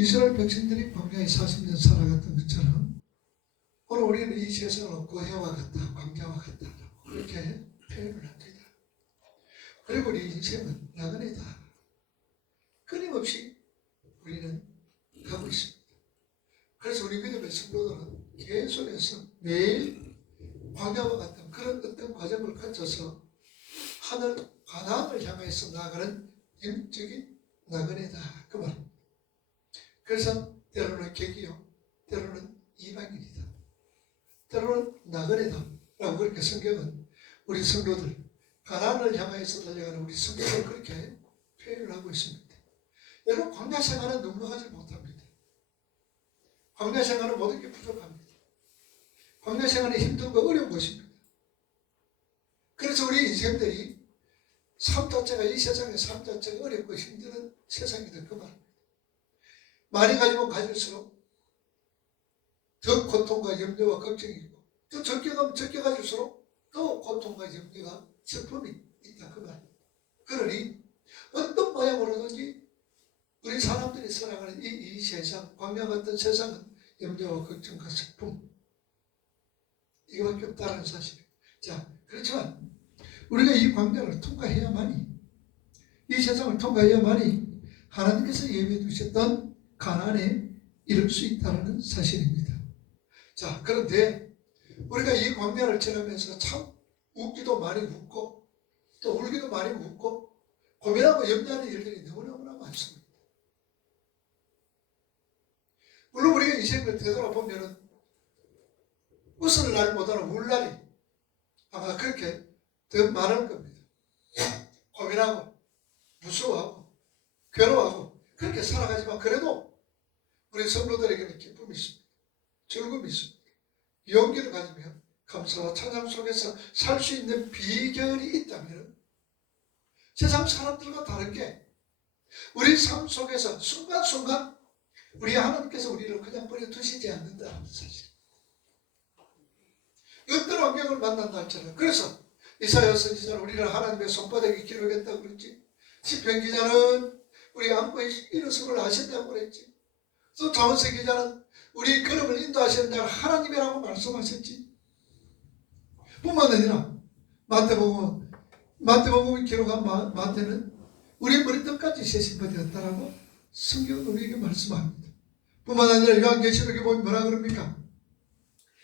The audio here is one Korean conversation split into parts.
이스라엘 백성들이 광야에 40년 살아갔던 것처럼 오늘 우리는 이 세상을 고해와 같다, 광야와 같다라고 그렇게 표현을 합니다. 그리고 우리 인생은 나그네다. 끊임없이 우리는 가고 있습니다. 그래서 우리 믿음의 성도들은 계속해서 매일 광야와 같은 그런 어떤 과정을 거쳐서 하늘 가나안을 향해서 나가는 영적인 나그네다 그 말입니다. 그래서 때로는 객이요, 때로는 이방인이다, 때로는 나그네다 라고 그렇게 성경은 우리 성도들, 가나안을 향해서 달려가는 우리 성도들 그렇게 표현을 하고 있습니다. 여러분, 광야 생활은 넉넉하지 못합니다. 광야 생활은 모든 게 부족합니다. 광야 생활은 힘들고 어려운 것입니다. 그래서 우리 인생들이 삶 자체가, 이 세상의 삶 자체가 어렵고 힘든 세상이다 그 말입니다. 많이 가지면 가질수록 더 고통과 염려와 걱정이 있고, 또 적게 가면 적게 가질수록 더 고통과 염려가 슬픔이 있다 그 말입니다. 그러니 어떤 모양으로든지 우리 사람들이 살아가는 이 세상, 광야 같은 세상은 염려와 걱정과 슬픔, 이거밖에 없다는 사실이에요. 자, 그렇지만 우리가 이 광야를 통과해야만이, 이 세상을 통과해야만이 하나님께서 예비해 두셨던 가나안에 이룰 수 있다는 사실입니다. 자, 그런데 우리가 이 광야를 지나면서 참 웃기도 많이 웃고 또 울기도 많이 웃고 고민하고 염려하는 일들이 너무너무나 많습니다. 물론 우리가 인생을 되돌아보면 웃을 날보다는 울 날이 아마 그렇게 더 많을 겁니다. 고민하고 무서워하고 괴로워하고 그렇게 살아가지만 그래도 우리 성도들에게는 기쁨이 있습니다. 즐거움이 있습니다. 용기를 가지며 감사와 찬양 속에서 살 수 있는 비결이 있다면 세상 사람들과 다른 게 우리 삶 속에서 순간순간 우리 하나님께서 우리를 그냥 버려두시지 않는다는 사실. 어떤 환경을 만난다 할지라도, 그래서 이사야 선지자는 우리를 하나님의 손바닥에 기록했다고 그랬지, 시편 기자는 우리 안고에 일어섬을 하신다고 그랬지, 또 자원세 기자는 우리 걸음을 인도하시는 자가 하나님이라고 말씀하셨지. 뿐만 아니라 마태복음이 기록한 마태는 우리 머리끝까지 세신 바 되었다라고 성경은 우리에게 말씀합니다. 뿐만 아니라 요한계시록에 보면 뭐라 그럽니까?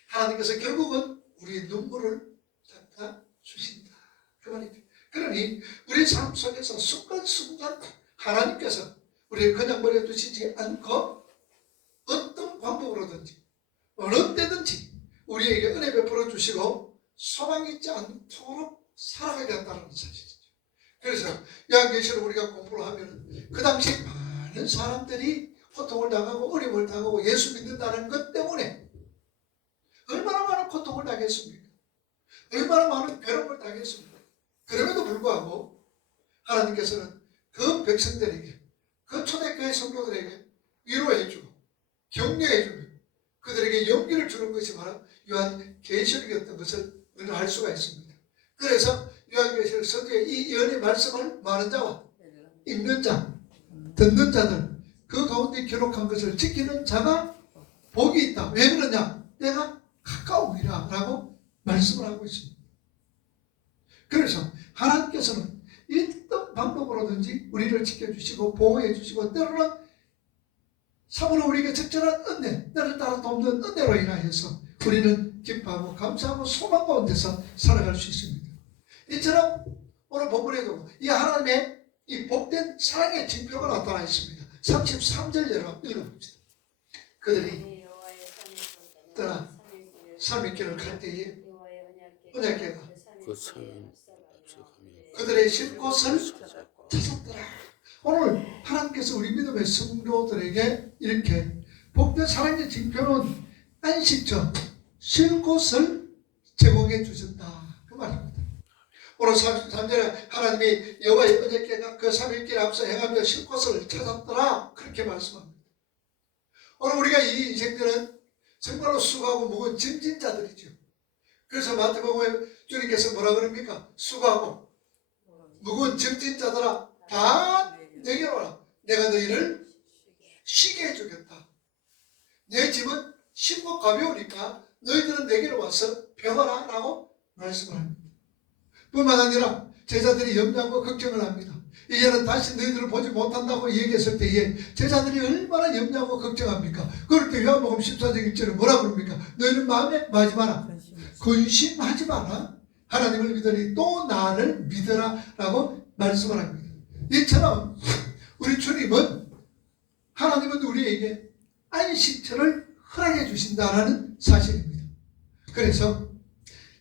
하나님께서 결국은 우리의 눈물을 닦아 주신다 그 말이죠. 그러니 우리 삶 속에서 순간순간 하나님께서 우리를 그냥 버려두시지 않고 어떤 방법으로든지 어느 때든지 우리에게 은혜 베풀어 주시고 소망이 있지 않도록 살아가게 한다는 사실이죠. 그래서 요한계시록 우리가 공부를 하면 그 당시 많은 사람들이 고통을 당하고 어려움을 당하고 예수 믿는다는 것 때문에 얼마나 많은 고통을 당했습니까? 얼마나 많은 괴로움을 당했습니까? 그럼에도 불구하고 하나님께서는 그 백성들에게, 그 초대교회 성도들에게 위로해주고 격려해주고 그들에게 용기를 주는 것이 바로 요한계시록이었던 것을 우리는 알 수가 있습니다. 그래서 요한계시록 서두에 이 예언의 말씀을 많은 자와 읽는 자, 듣는 자들 그 가운데 기록한 것을 지키는 자가 복이 있다. 왜 그러냐? 내가 가까움이라 라고 말씀을 하고 있습니다. 그래서 하나님께서는 어떤 방법으로든지 우리를 지켜주시고 보호해 주시고 때로는 참으로 우리에게 적절한 은혜, 나를 따라 돕는 은혜로 인하여서 우리는 기뻐하고 감사하고 소망 가운데서 살아갈 수 있습니다. 이처럼 오늘 본문에도 이 하나님의 이 복된 사랑의 징표가 나타나 있습니다. 33절 여러분 읽어봅시다. 그들이 떠나 삶의 길을 갈 때에 언약궤가 그들의 쉴 곳을 찾았더라. 오늘 하나님께서 우리 믿음의 성도들에게 이렇게 복된 사랑의 징표는 안식처, 쉴 곳을 제공해 주셨다 그 말입니다. 오늘 33절에 하나님이 여호와의 언약궤가 그 3일길 앞서 행하며 쉴 곳을 찾았더라 그렇게 말씀합니다. 오늘 우리가 이 인생들은 정말로 수고하고 무거운 짐진 자들이죠. 그래서 마태복음에 주님께서 뭐라 그럽니까? 수고하고 무거운 짐진 자들아 다 내게로 와라. 내가 너희를 쉬게 해주겠다. 내 짐은 쉽고 가벼우니까 너희들은 내게로 와서 배워라 라고 말씀을 합니다. 뿐만 아니라 제자들이 염려하고 걱정을 합니다. 이제는 다시 너희들을 보지 못한다고 얘기했을 때에 제자들이 얼마나 염려하고 걱정합니까? 그럴 때 요한복음 14장 1절에 뭐라 그럽니까? 너희는 마음에 마지 마라. 근심하지 마라. 하나님을 믿으니 또 나를 믿으라 라고 말씀을 합니다. 이처럼 우리 주님은, 하나님은 우리에게 안식처를 허락해 주신다라는 사실입니다. 그래서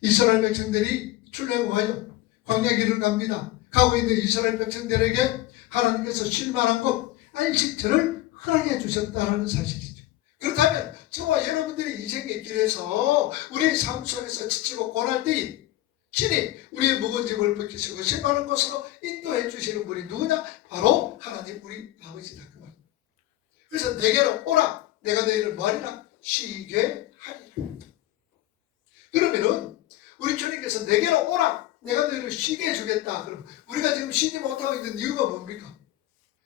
이스라엘 백성들이 출애굽하여 광야 길을 갑니다. 가고 있는 이스라엘 백성들에게 하나님께서 쉴 만한 곳 안식처를 허락해 주셨다는 사실이죠. 그렇다면 저와 여러분들이 인생의 길에서 우리의 삶 속에서 지치고 고날 때에 신이 우리의 무거운 짐을 벗기시고 쉴 만한 곳으로 인도해 주시는 분이 누구냐? 바로 하나님 우리 아버지다 그 말. 그래서 내게로 오라. 내가 너희를 뭐하리라? 쉬게 하리라. 그러면은 우리 주님께서 내게로 오라. 내가 너희를 쉬게 해주겠다. 그럼 우리가 지금 쉬지 못하고 있는 이유가 뭡니까?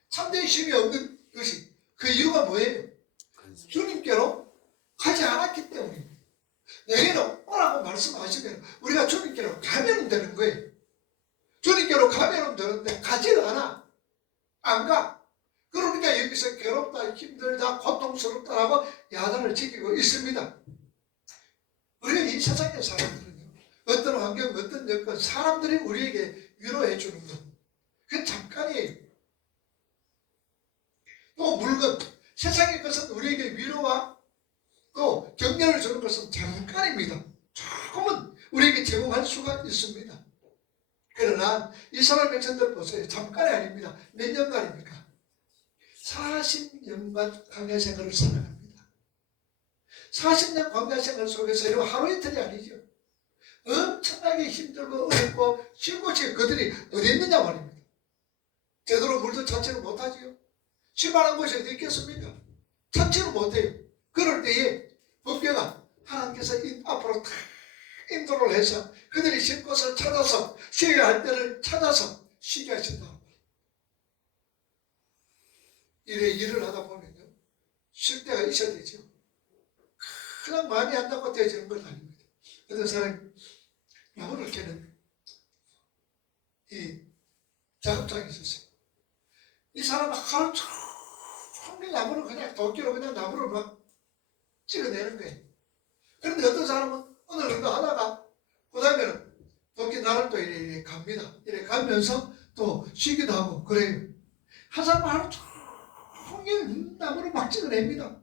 참된 쉼이 없는 것이, 그 이유가 뭐예요? 주님께로 가지 않았기 때문입니다. 내게로 오라고 말씀하시면 우리가 주님께로 가면 되는 거예요. 주님께로 가면 되는데 가지를 않아. 안 가. 그러니까 여기서 괴롭다, 힘들다, 고통스럽다라고 야단을 지키고 있습니다. 우리가 이 세상의 사람들은요, 어떤 환경, 어떤 여건, 사람들이 우리에게 위로해 주는 것, 그건 잠깐이에요. 또 물건, 세상의 것은 우리에게 위로와 또 격려를 주는 것은 잠깐입니다. 조금은 우리에게 제공할 수가 있습니다. 그러나 이스라엘 백성들 보세요. 잠깐이 아닙니다. 몇 년간입니까? 40년간 광야 생활을 살아갑니다. 40년 광야 생활 속에서 이런 하루 이틀이 아니죠. 엄청나게 힘들고 어렵고 쉴 곳이 그들이 어디 있느냐 말입니다. 제대로 물도 찾지를 못하지요. 쉴 만한 곳이 어디 있겠습니까? 찾지를 못해요. 그럴 때에 법궤가 하나님께서 앞으로 다 인도를 해서 그들이 쉴 곳을 찾아서 쉬어야 할 때를 찾아서 쉬게 하신다. 일을 하다 보면요, 쉴 때가 있어야 되죠. 그냥 마음이 안 닿고 되어지는 건 아닙니다. 어떤 사람이 나무를 캐는 이 작업장이 있었어요. 이 사람은 하루 종일 나무를 그냥 도끼로 그냥 나무를 막 찍어내는 거예요. 그런데 어떤 사람은 어느 정도 하다가 그 다음에는 도끼 나를 또 이래 갑니다. 이래 가면서 또 쉬기도 하고 그래요. 한 사람은 하루 종일 나무를 막 찍어냅니다.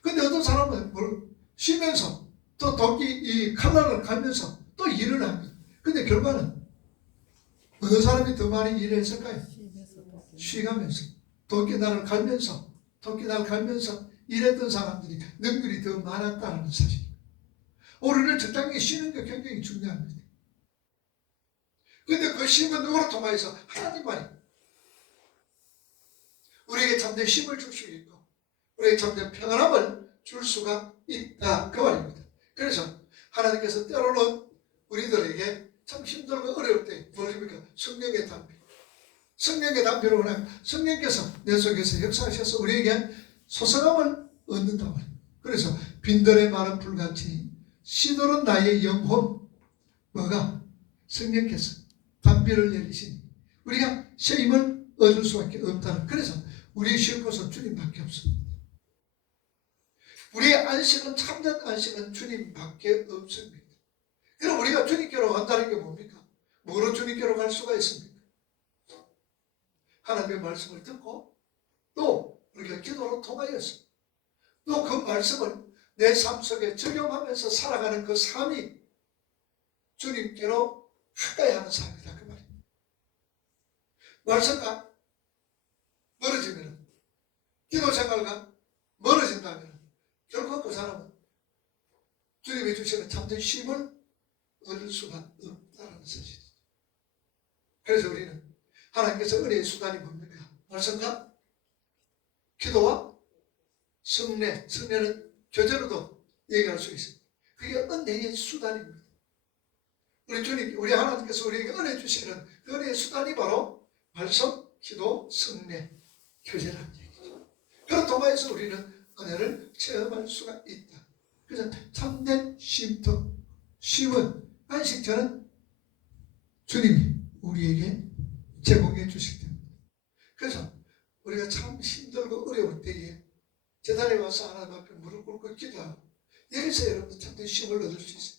근데 어떤 사람은 뭘 쉬면서 또 도끼 이 칼날을 가면서 또 일을 합니다. 근데 결과는 어느 사람이 더 많이 일을 했을까요? 쉬가면서 도끼날을 갈면서 일했던 사람들이 능률이 더 많았다는 사실. 우리는 적당히 쉬는 게 굉장히 중요합니다. 근데 그 쉼은 누구로 통하여서? 하나님만이 우리에게 참된 쉼을 줄 수 있고 우리에게 참된 평안함을 줄 수가 있다 그 말입니다. 그래서 하나님께서 때로는 우리들에게 참 힘들고 어려울 때 뭐입니까? 성령의 담비. 성령의 담비로 그냥 성령께서 내 속에서 역사하셔서 우리에게 소성함을 얻는다 말입니다. 그래서 빈들의 마른 불같이 시들은 나의 영혼, 뭐가? 성령께서 담비를 내리시니 우리가 쉼을 얻을 수밖에 없다는. 그래서 우리의 쉴 곳은 주님밖에 없습니다. 우리의 안식은, 참된 안식은 주님밖에 없습니다. 그럼 우리가 주님께로 간다는 게 뭡니까? 뭐로 주님께로 갈 수가 있습니까? 하나님의 말씀을 듣고 또 우리가 기도로 통하여서 또 그 말씀을 내 삶 속에 적용하면서 살아가는 그 삶이 주님께로 가까이 하는 삶이다 그 말입니다. 말씀과 멀어지면, 기도 생활과 멀어진다면 결국 그 사람은 주님이 주시는 참된 쉼을 얻을 수가 없다는 사실이죠. 그래서 우리는 하나님께서 은혜의 수단이 뭡니까? 말씀과 기도와 성례. 성례는 교제로도 얘기할 수 있습니다. 그게 은혜의 수단입니다. 우리 주님, 우리 하나님께서 우리에게 은혜 주시는 그 은혜의 수단이 바로 말씀, 기도, 성례, 교제라는 얘기죠. 그런 통과해서 우리는 은혜를 체험할 수가 있다. 그래서 참된 쉼은 안식처는 주님이 우리에게 제공해 주실 때입니다. 그래서 우리가 참 힘들고 어려울 때에 제단에 와서 하나님 앞에 무릎 꿇고 기도하고 여기서 여러분 참된 쉼을 얻을 수 있습니다.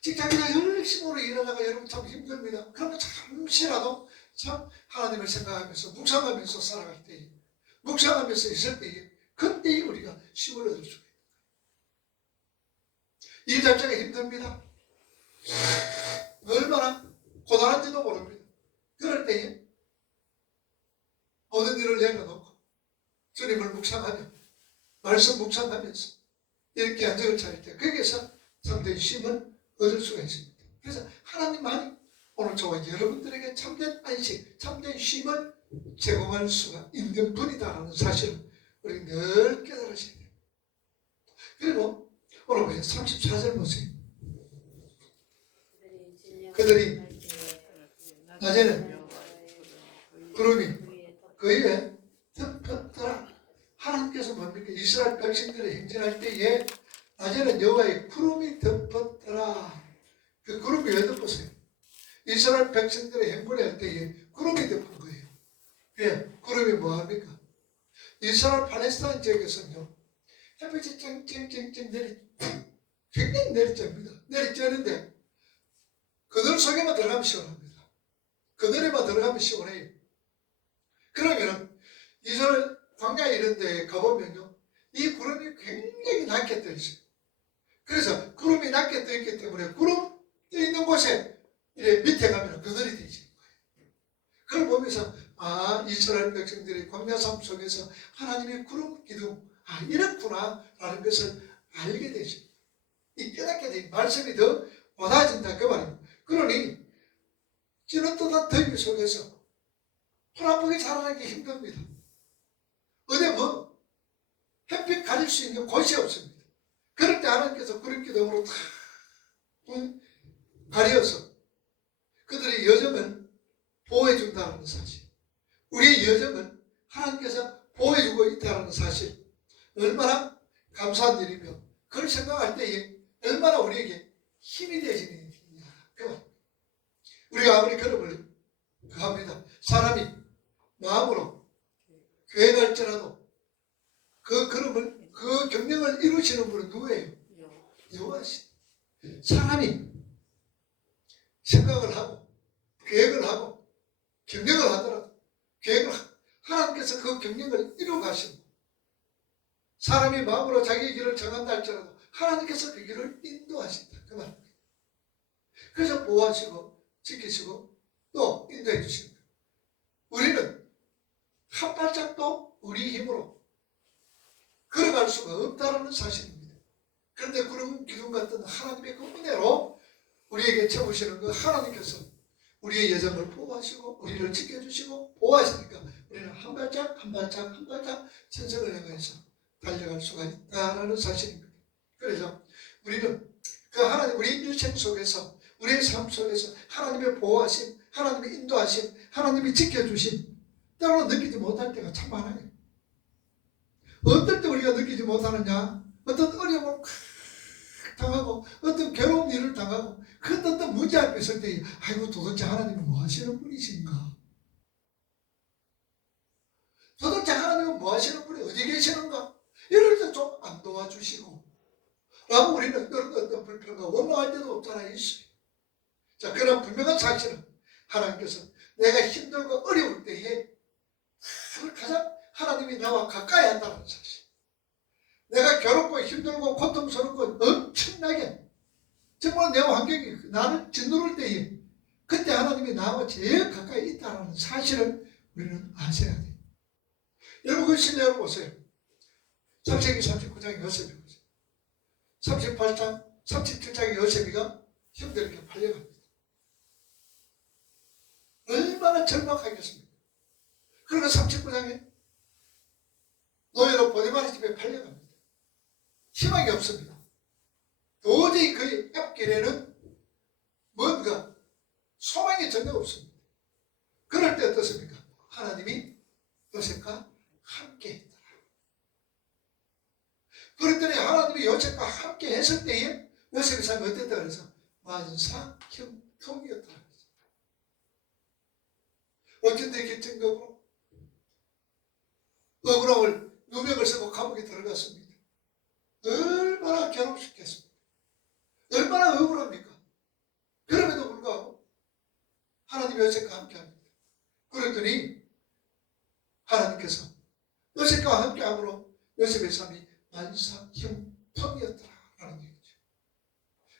직장에서 열심으로 일하다가 여러분 참 힘듭니다. 그러면 잠시라도 참 하나님을 생각하면서 묵상하면서 살아갈 때에, 묵상하면서 있을 때에, 그때에 우리가 쉼을 얻을 수가 있다. 일 잡자가 힘듭니다. 얼마나 고단한지도 모릅니다. 그럴 때에 모든 일을 내려놓고 주님을 묵상하며 말씀 묵상하면서 이렇게 안정을 차릴 때 거기에서 참된 쉼을 얻을 수가 있습니다. 그래서 하나님만이 오늘 저와 여러분들에게 참된 안식, 참된 쉼을 제공할 수가 있는 분이다라는 사실을 우리 늘 깨달으셔야 돼요. 그리고 오늘 보세요. 34절 보세요. 그들이 낮에는 구름이 그 위에 덮였더라. 하나님께서 뭡니까? 이스라엘 백성들이 행진할 때에 낮에는 여호와의 구름이 덮었더라. 그 구름이 왜 덮었어요? 이스라엘 백성들의 행군할 때에 구름이 덮은 거예요. 왜? 구름이 뭐합니까? 이스라엘 팔레스타인 지역에서는요, 햇빛이 쨍쨍쨍쨍 굉장히 내리쬐입니다. 내리쬐는데 그늘 속에만 들어가면 시원합니다. 그늘에만 들어가면 시원해요. 그러면 이스라엘 광야 이런 데 가보면요, 이 구름이 굉장히 낮게 떠 있어요. 그래서 구름이 낮게 떠 있기 때문에 구름 떠 있는 곳에 이래 밑에 가면 그늘이 되지는 거예요. 그걸 보면서 이스라엘 백성들이 광야 삶 속에서 하나님의 구름 기둥 이렇구나 라는 것을 알게 되죠. 이 깨닫게 되니 말씀이 더 와닿아진다 그 말입니다. 그러니 찌는 듯한 더위 속에서 풀 한 포기 자라나기 힘듭니다. 어디 뭐 햇빛 가릴 수 있는 곳이 없습니다. 그럴 때 하나님께서 구름 기둥으로 다 가려서 그들의 여정을 보호해준다는 사실, 우리의 여정을 하나님께서 보호해주고 있다는 사실, 얼마나 감사한 일이며 그걸 생각할 때에 얼마나 우리에게 힘이 되시는 일이냐 그 말. 우리가 아무리 걸음을 합니다. 사람이 마음으로 교회 갈지라도 그 걸음을, 그 경영을 이루시는 분은 누구예요? 여호와시. 사람이 생각을 하고 계획을 하고 경영을 하더라도 하나님께서 그 경영을 이루어 가시고, 사람이 마음으로 자기 길을 정한다 할지라도 하나님께서 그 길을 인도하신다 그 말입니다. 그래서 보호하시고 지키시고 또 인도해 주십니다. 우리는 한 발짝도 우리 힘으로 걸어갈 수가 없다는 사실입니다. 그런데 구름 기둥 같은 하나님의 그 은혜로 우리에게 채우시는 그 하나님께서 우리의 여정을 보호하시고 우리를 지켜주시고 보호하시니까 우리는 한 발짝 한 발짝 한 발짝 천성을 향해서 달려갈 수가 있다는 사실입니다. 그래서 우리는 그 하나님, 우리 인생 속에서, 우리의 삶 속에서 하나님의 보호하심, 하나님의 인도하심, 하나님이 지켜주심 때로는 느끼지 못할 때가 참 많아요. 어떨 때 우리가 느끼지 못하느냐? 어떤 어려움을 당하고 어떤 괴로운 일을 당하고 그 어떤 문제 앞에 있을 때 아이고 도대체 하나님은 뭐 하시는 분이신가? 도대체 하나님은 뭐 하시는 분이 어디 계시는가? 이럴 때 좀 안 도와주시고 라고 우리는 그런 어떤 불평과 원망할 때도 없잖아 있어요. 자, 그런 분명한 사실은 하나님께서 내가 힘들고 어려울 때에 가장 하나님이 나와 가까이 한다는 사실, 내가 괴롭고 힘들고 고통스럽고 엄청나게 정말 내 환경이 나를 짓누를 때에 그때 하나님이 나와 제일 가까이 있다는 사실을 우리는 아셔야 돼요. 여러분 그 신뢰를 보세요. 창세기 39장의 요셉이 보세요. 38장, 37장의 요셉이가 형들에게 팔려갑니다. 얼마나 절박하겠습니까? 그러나 39장에 노예로 보디바리 집에 팔려갑니다. 희망이 없습니다. 도저히 그의 앞길에는 뭔가 소망이 전혀 없습니다. 그럴 때 어떻습니까? 하나님이 요셉과 함께 그랬더니 하나님이 요셉과 함께 했을 때에 요셉의 삶이 어땠다 그래서 만사 형통이었다. 어쩐데 이렇게 등급으로 억울함을 누명을 쓰고 감옥에 들어갔습니다. 얼마나 괴롭겠습니까? 얼마나 억울합니까? 그럼에도 불구하고 하나님이 요셉과 함께합니다. 그랬더니 하나님께서 요셉과 함께함으로 요셉의 삶이 만사형통이었다라는 얘기죠.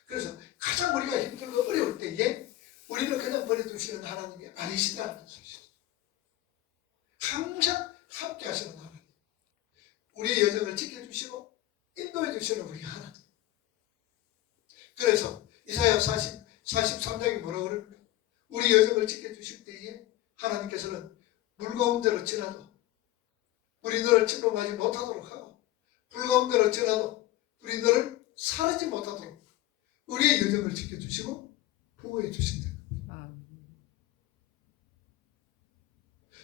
그래서 가장 우리가 힘들고 어려울 때에 우리를 그냥 버려두시는 하나님이 아니시다는 사실. 항상 함께 하시는 하나님. 우리의 여정을 지켜주시고 인도해 주시는 우리 하나님. 그래서 이사야 43장이 뭐라고 그럽니까? 우리 여정을 지켜주실 때에 하나님께서는 물 가운데로 지나도 우리 너를 침범하지 못하도록 하고 불 가운데로 지나도 우리 너를 사르지 못하도록 우리의 여정을 지켜주시고 보호해 주신다.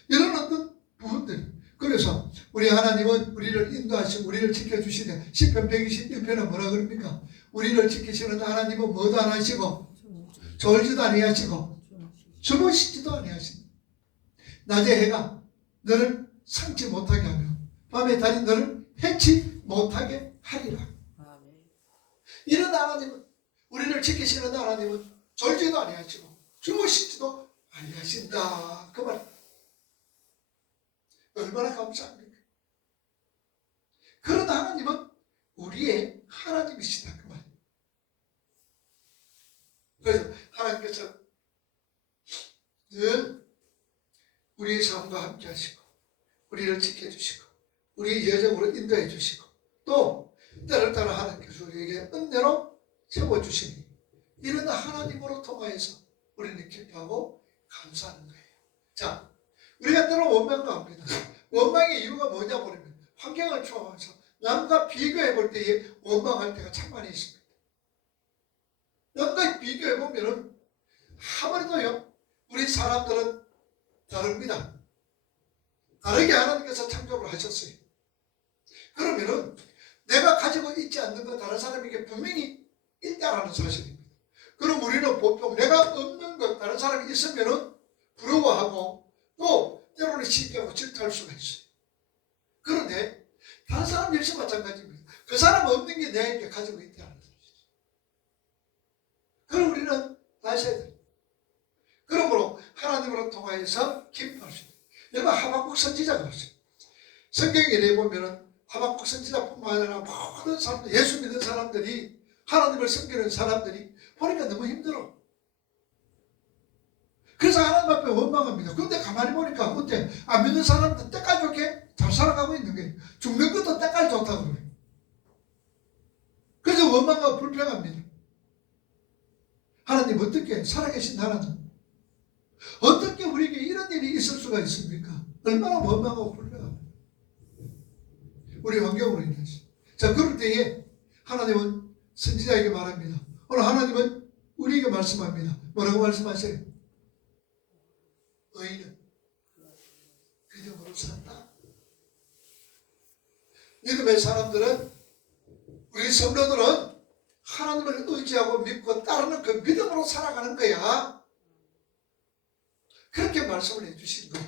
이런 어떤 부분들. 그래서 우리 하나님은 우리를 인도하시고 우리를 지켜주시네. 시편 121편은 뭐라 그럽니까? 우리를 지키시는 하나님은 뭐도 안 하시고 졸지도 아니하시고 주무시지도 아니하십니다. 낮에 해가 너를 상치 못하게 하며 밤에 달이 너를 해치 못하게 하리라. 이런 하나님은 우리를 지키시는 하나님은 졸지도 아니하시고 주무시지도 아니하신다. 그 말. 얼마나 감사합니까? 그런 하나님은 우리의 하나님이시다. 그 말. 그래서 하나님께서 늘 우리의 삶과 함께 하시고 우리를 지켜주시고 우리의 여정으로 인도해 주시고 또 때를 따라 하나님께서 우리에게 은혜로 채워주시니 이런 하나님으로 통하여서 우리는 기뻐하고 감사하는 거예요. 자, 우리가 때로 원망합니다. 원망의 이유가 뭐냐 보면 환경을 초월해서 남과 비교해 볼 때에 원망할 때가 참 많이 있습니다. 남과 비교해 보면은 아무래도요 우리 사람들은 다릅니다. 다르게 하나님께서 창조를 하셨어요. 그러면은 내가 가지고 있지 않는 것 다른 사람에게 분명히 있다라는 사실입니다. 그럼 우리는 보통 내가 없는 것 다른 사람이 있으면은 부러워하고 또 때로는 시기하고 질투할 수가 있어요. 그런데 다른 사람 역시 마찬가지입니다. 그 사람 없는 게 내게 가지고 있다는 사실이죠. 그럼 우리는 아셔야 돼요. 그러므로 하나님으로 통하여서 기뻐할 수 있어요. 여러분 하박국 선지자가 그랬어요. 성경에 내보면은 하박국 선지자뿐만 아니라 모든 사람들, 예수 믿는 사람들이 하나님을 섬기는 사람들이 보니까 너무 힘들어. 그래서 하나님 앞에 원망합니다. 그런데 가만히 보니까 어때? 안 믿는 사람들 때까지 좋게 잘 살아가고 있는 거예요. 죽는 것도 때까지 좋다고 그래요. 그래서 원망하고 불평합니다. 하나님 어떻게 살아계신 하나님 어떻게 우리에게 이런 일이 있을 수가 있습니까? 얼마나 원망하고 불평합니다. 우리 환경으로 인해서. 자, 그럴 때에 하나님은 선지자에게 말합니다. 오늘 하나님은 우리에게 말씀합니다. 뭐라고 말씀하세요? 의인은 믿음으로 산다. 믿음의 사람들은 우리 성도들은 하나님을 의지하고 믿고 따르는 그 믿음으로 살아가는 거야. 그렇게 말씀을 해주신 거예요.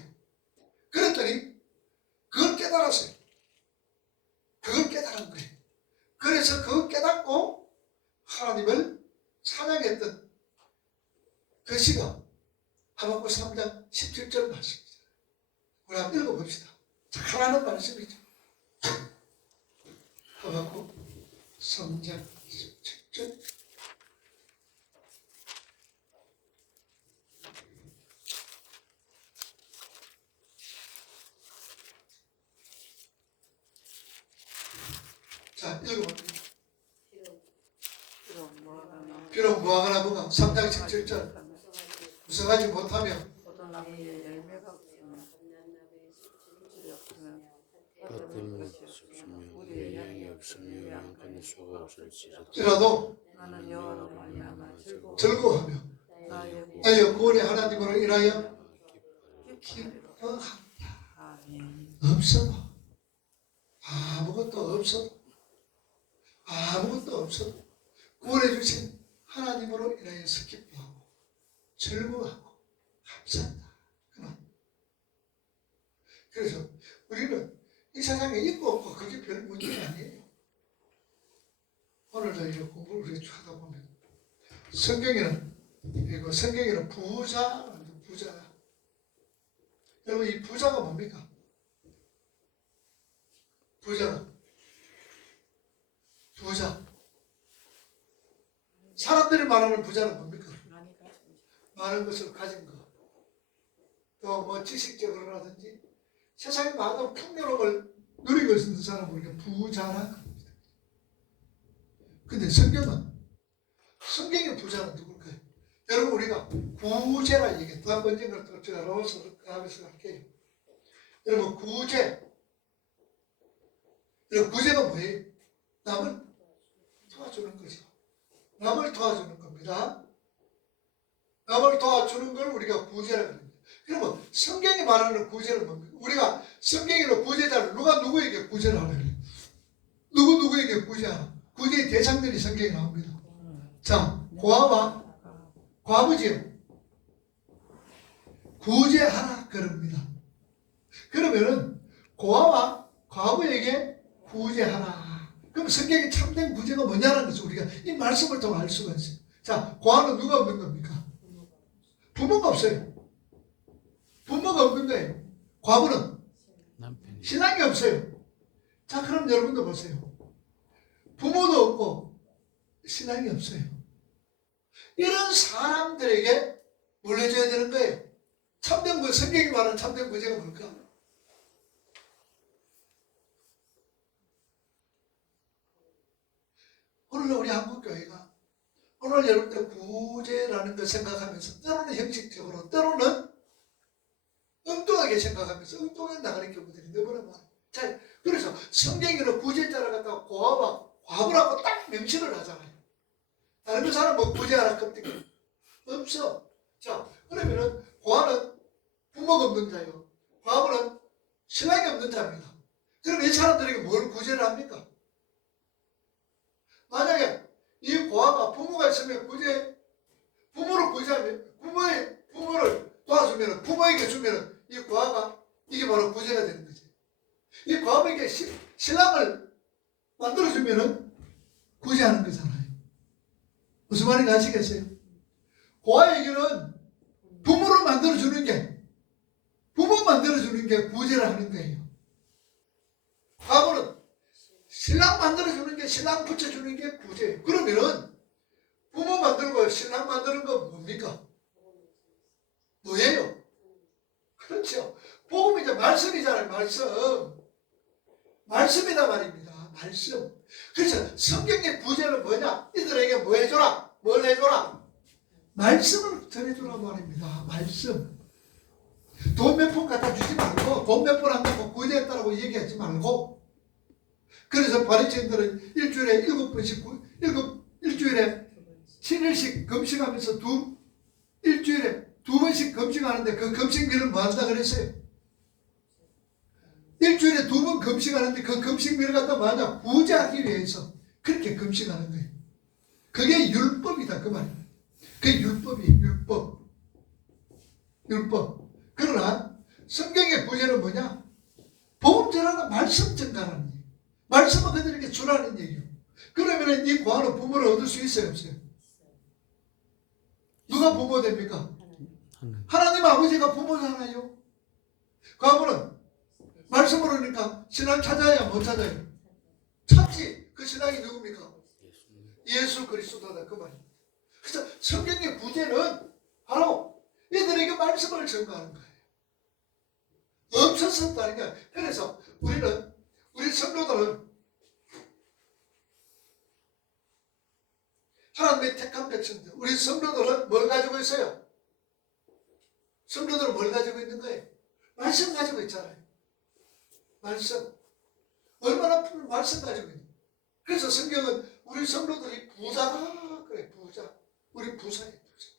그랬더니 그걸 깨달았어요. 그걸 깨달은 거예요. 그래서 그걸 깨닫고 하나님을 찬양했던 그 시가 하박국 3장 17절 말씀입니다. 우리 한번 읽어봅시다. 잘하는 말씀이죠. 하박국 3장 17절. 자, 읽어봅니다. 비록 무화과나 무가 3장 17절 무성하지 못하며 이라도 즐거워하며 나의 구원의 하나님으로 인하여 기뻐한다. 없어도 아무것도 없어도 아무것도 없어도 구원해 주신 하나님으로 인하여서 기뻐하고 즐거워하고 감사한다. 그래서 우리는 이 세상에 있고 없고 그게 별 문제가 아니에요. 오늘도 이제 공부를 우리 하다 보면 성경에는 부자. 여러분 이 부자가 뭡니까? 부자. 사람들이 말하는 부자는 뭡니까? 많은 것을 가진 것. 또 뭐 지식적으로라든지 세상의 많은 풍요로움을 누리고 있는 사람을 우리가 부자라 합니다. 근데 성경의 부자는 누굴까요? 여러분 우리가 구제라 얘기해요. 또 한 번 언젠가 또 제가 로마서 할게요. 여러분 구제가 뭐예요? 남을 도와주는 거죠. 남을 도와주는 겁니다. 남을 도와주는 걸 우리가 구제라고 합니다. 그러면 성경이 말하는 구제는 뭡니까? 우리가 성경에는 구제자를 누구에게 구제를 하는 거예요? 누구에게 구제하나? 구제의 대상들이 성경에 나옵니다. 자, 고아와 과부지요. 구제하라 그럽니다. 그러면은 고아와 과부에게 구제하라. 그럼 성경의 참된 구제가 뭐냐는 것을 우리가 이 말씀을 통해 알 수가 있어요. 자, 고아는 누가 없는 겁니까? 부모가 없어요. 부모가 없는 거예요. 과부는 신랑이 없어요. 자, 그럼 여러분도 보세요. 부모도 없고 신랑이 없어요. 이런 사람들에게 뭘 해줘야 되는 거예요? 참된 구제, 성경이 말하는 참된 구제가 뭘까? 오늘 우리 한국교회가 오늘 여러분들 구제라는 걸 생각하면서 때로는 형식적으로 때로는 엉뚱하게 생각하면서 엉뚱하게 나가는 경우들이 너무나 많아요. 자, 그래서 성경에는 구제자를 갖다가 고아와 과부라고 딱 명시를 하잖아요. 다른 사람 뭐 구제하라 겁니까? 없어. 자, 그러면은 고아는 부모가 없는 자요. 과부는 신랑이 없는 자입니다. 그럼 이 사람들에게 뭘 구제를 합니까? 만약에 이 고아가 부모가 있으면 부모를 구제하면 부모를 도와주면 부모에게 주면 이 고아가 이게 바로 구제가 되는 거지. 이 고아에게 신랑을 만들어주면 구제하는 거잖아요. 무슨 말인지 아시겠어요? 고아에게는 부모 만들어주는 게 구제를 하는 거예요. 과부는 신랑 만들어주는 게 신랑 붙여주는 게 구제예요. 그러면은 부모 만들고 신랑 만드는 거 뭡니까? 뭐예요? 그렇죠. 복음이 이제 말씀이잖아요. 말씀이다 말입니다. 말씀. 그래서 성경의 구제는 뭐냐? 이들에게 뭐 해줘라? 뭘 해줘라? 말씀을 전해주라 말입니다. 말씀. 돈 몇 푼 갖다 주지 말고 돈 몇 푼 한다고 구제했다라고 얘기하지 말고. 그래서 바리새인들은 일주일에 7일씩 금식하면서 일주일에 2번씩 금식하는데 그 금식일은 뭐 한다 그랬어요? 일주일에 2번 금식하는데 그 금식일을 갖다 뭐 하냐? 구제하기 위해서 그렇게 금식하는 거예요. 그게 율법이다 그 말이에요. 그게 율법이에요. 율법. 그러나 성경의 구제는 뭐냐? 복음 전하는 말씀 전가라는 얘기예요. 말씀은 그들에게 주라는 얘기예요. 그러면 이 고아는 부모를 얻을 수 있어요 없어요? 누가 부모 됩니까? 하나님 아버지가 부모잖아요. 과부는 말씀을 하니까 신랑 찾아야 못 찾아요? 찾지. 그 신랑이 누굽니까? 예수 그리스도다 그 말입니다. 그래서 성경의 구제는 바로 이들에게 말씀을 전가하는 거예요. 없었었다는 거예요. 그래서 우리 성도들은 하나님의 택한 백성들, 우리 성도들은 뭘 가지고 있어요? 성도들은 뭘 가지고 있는 거예요? 말씀 가지고 있잖아요. 말씀. 얼마나 말씀 가지고 있는 거예요. 그래서 성경은 우리 성도들이 부자다 그래. 부자. 우리 부자예요. 부자.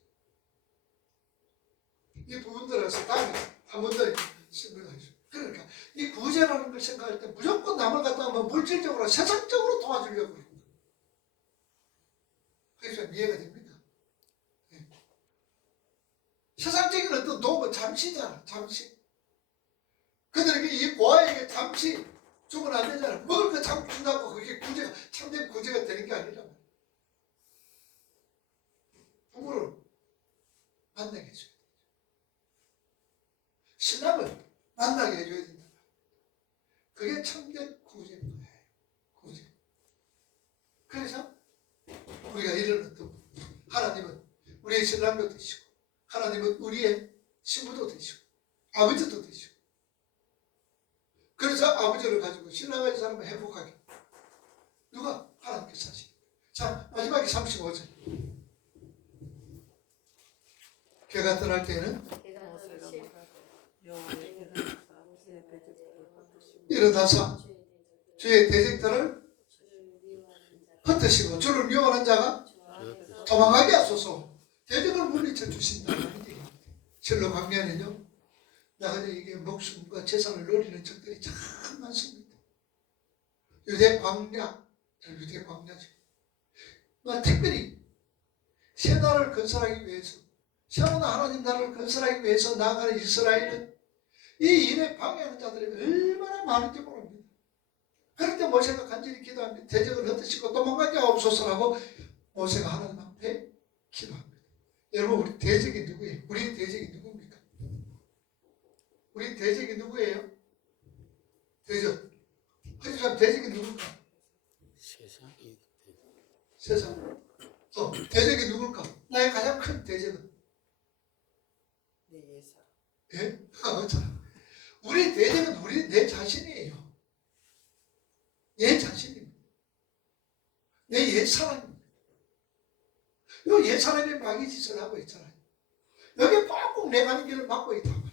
이 부분들에서 다음에 한 번 더 생각하죠. 그러니까 이 구제라는 걸 생각할 때 무조건 남을 갖다가 물질적으로 세상적으로 도와주려고 해요. 그래서 이해가 됩니까? 네. 세상적인 어떤 도움은 잠시잖아. 잠시. 그들에게 이 고아에게 잠시 주면 안 되잖아. 먹을 거 잠시 준다고 그게 구제가 참된 구제가 되는 게 아니라 부모를 만나게 해줘야 돼. 신랑을 만나게 해줘야 된다. 그게 참된 구제인 거예요. 구제. 그래서 우리가 이런 어떤 하나님은 우리의 신랑도 되시고 하나님은 우리의 신부도 되시고 아버지도 되시고 그래서 아버지를 가지고 신랑 가진 사람은 행복하게 누가? 하나님께서 하시는 거예요. 자 마지막에 35절 걔가 떠날 때에는 일어나서 주의 대적들을 흩으시고 주를 미워하는 자가 도망가게 하소서. 대적을 물리쳐 주신다는 얘기입니다. 실로 강면은요 나그네 이게 목숨과 재산을 노리는 적들이 참 많습니다. 유대 광야, 유대 광야죠. 특별히 새 나라를 건설하기 위해서 새로운 하나님 나라를 건설하기 위해서 나아가는 이스라엘은 이 일에 방해하는 자들이 얼마나 많은지 모릅니다. 그럴 때 모세가 간절히 기도합니다. 대적을 흩으시고 도망가게 하옵소서라고 모세가 하나님 앞에 기도합니다. 여러분 우리 대적이 누구예요? 우리 대적이 누굽니까? 우리 대적이 누구예요? 대적. 하지만 대적이 누굴까? 세상. 또 대적이 누굴까? 나의 가장 큰 대적은 내 예사. 예? 우리 대적은 내 자신이에요. 내 자신입니다. 내 옛사람입니다. 이 옛사람이 마귀 짓을 하고 있잖아요. 여기 꼭 내 가는 길을 막고 있단 말이에요.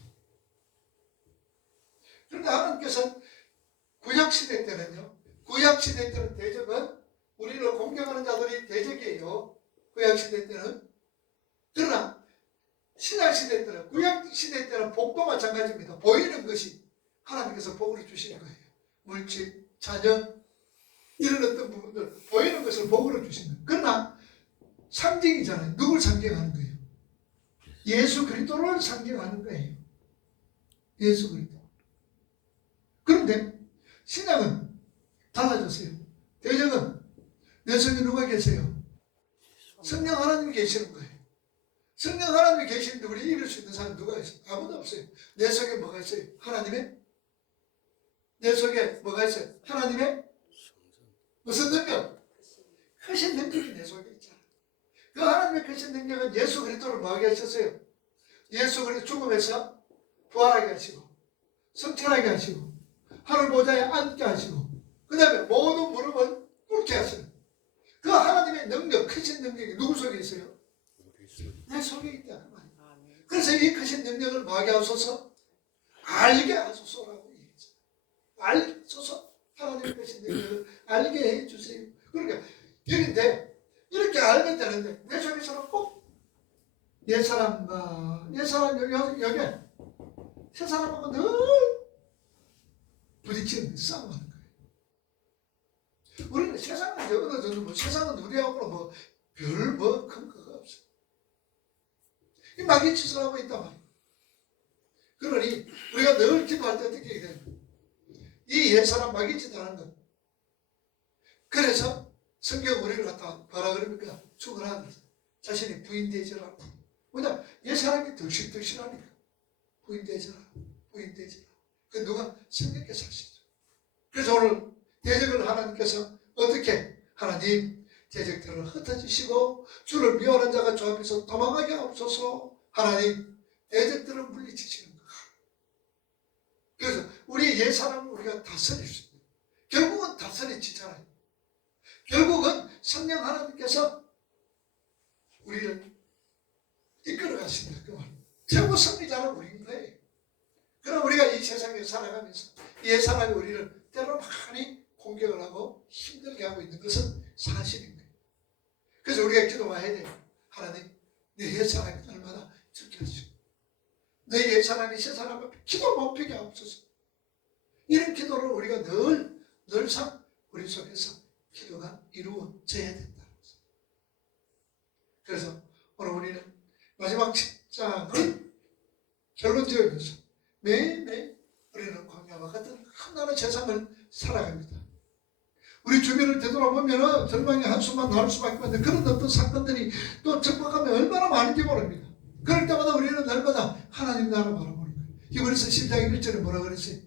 그런데 하나님께서는 구약시대 때는요. 구약시대 때는 대적은 우리를 공격하는 자들이 대적이에요. 구약시대 때는. 그러나 신약시대 때는 구약시대 때는 복도 마찬가지입니다. 보이는 것이 하나님께서 복을 주시는 거예요. 물질, 자녀 이런 어떤 부분들 보이는 것을 복으로 주시는 거예요. 그러나 상징이잖아요. 누굴 상징하는 거예요? 예수 그리스도를 상징하는 거예요. 예수 그리스도. 그런데 신약은 달라졌어요. 대적은 내 속에 누가 계세요? 성령 하나님이 계시는 거예요. 성령 하나님이 계시는데 우리 이길 수 있는 사람 누가 있어요? 아무도 없어요. 내 속에 뭐가 있어요? 하나님의? 내 속에 뭐가 있어요? 하나님의? 무슨 능력? 크신 능력이 내 속에 있잖아요. 그 하나님의 크신 능력은 예수 그리스도를 뭐하게 하셨어요? 예수 그리스도 죽음에서 부활하게 하시고 성천하게 하시고 하늘 보좌에 앉게 하시고 그 다음에 모든 무릎을 꿇게 하시는 그 하나님의 능력, 크신 능력이 누구 속에 있어요? 내 속에 있다 그 말이에요. 그래서 이 크신 능력을 뭐하게 하소서? 알게 하소서라고 얘기했어요. 알소서 하나님의 크신 능력을 알게 해주세요. 그러니까 여기인데 이렇게 알면 되는데 내 속에서는 꼭 옛사람과 옛사람 여기 새 사람하고 늘 부딪히는 싸움하는 거예요. 우리는 세상은 어느 정도 뭐 세상은 우리하고는 별 큰 거가 없어요. 이 마귀 짓을 하고 있단 말이에요. 그러니 우리가 늘 기도할 때 어떻게 해야 돼요? 이 옛사람 마귀 짓을 하는 것. 그래서 성경 우리를 갖다 뭐라 그럽니까? 죽으라. 자신이 부인되지라. 왜냐하면 옛사람이 득실득실하니까. 부인되지라. 부인되지라. 그 누가? 성령께서 하시죠. 그래서 오늘 대적을 하나님께서 어떻게? 하나님 대적들을 흩어지시고 주를 미워하는 자가 주 앞에서 도망가게 하옵소서. 하나님 대적들을 물리치시는 거야. 그래서 우리 옛사람을 우리가 다스릴 수 있는 결국은 다스리지잖아요. 결국은 성령 하나님께서 우리를 이끌어 가신다. 그 말. 최고 승리자는 우리인 거예요. 그럼 우리가 이 세상에 살아가면서 이 사람이 우리를 때로 많이 공격을 하고 힘들게 하고 있는 것은 사실인 거예요. 그래서 우리가 기도만 해야 돼요. 하나님, 내 옛사람이 날마다 죽게 하시고 내 옛사람이 새사람 앞에 기도 못 피게 하옵소서. 이런 기도를 우리가 늘상 우리 속에서 기도가 이루어져야 된다. 우리 주변을 되돌아보면 절망의 한숨만 나올 수밖에 없는데 그런 어떤 사건들이 또 적박하면 얼마나 많은지 모릅니다. 그럴 때마다 우리는 날마다 하나님 나라 바라보는 거예요. 히브리서 10장 1절에 뭐라 그랬어요?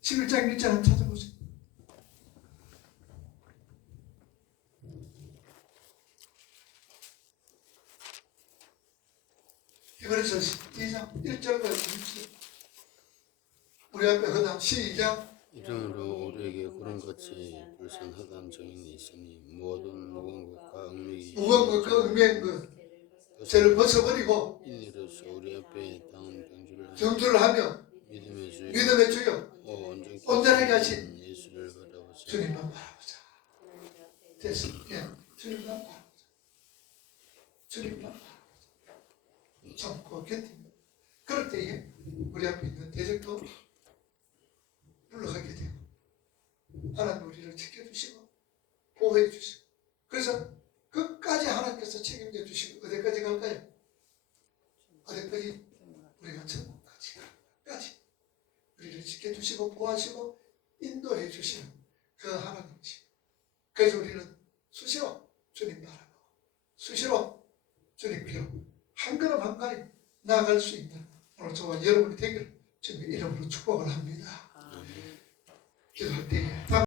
11장 1절 한번 찾아보세요. 히브리서 2장 1절과 2절 우리 앞에 허당 시작. 이러므로 우리에게 그런 같이 불선하다는 정인이 있으니 모든 무거운 그 의미한 그 죄를 벗어버리고 인으로서 우리 앞에 당한 경주를 하며 믿음의 주여 온전하게 하신 예수를 바라보자. 주님만 바라보자. 됐어. 예. 주님만 바라보자. 주님만 바라보자. 참고 견딥니다. 그럴 때에 우리 앞에 있는 대적도 물러가게 되고 하나님 우리를 지켜주시고 보호해 주시고 그래서 끝까지 하나님께서 책임져 주시고 어디까지 갈까요? 어디까지? 우리가 천국까지 가까지 우리를 지켜주시고 보호하시고 인도해 주시는 그 하나님이시고 그래서 우리는 수시로 주님 바라보고 수시로 주님께로 한 걸음 한 걸음 나아갈 수 있는 오늘 저와 여러분이 되기를 주님의 이름으로 축복을 합니다. 기도할 때에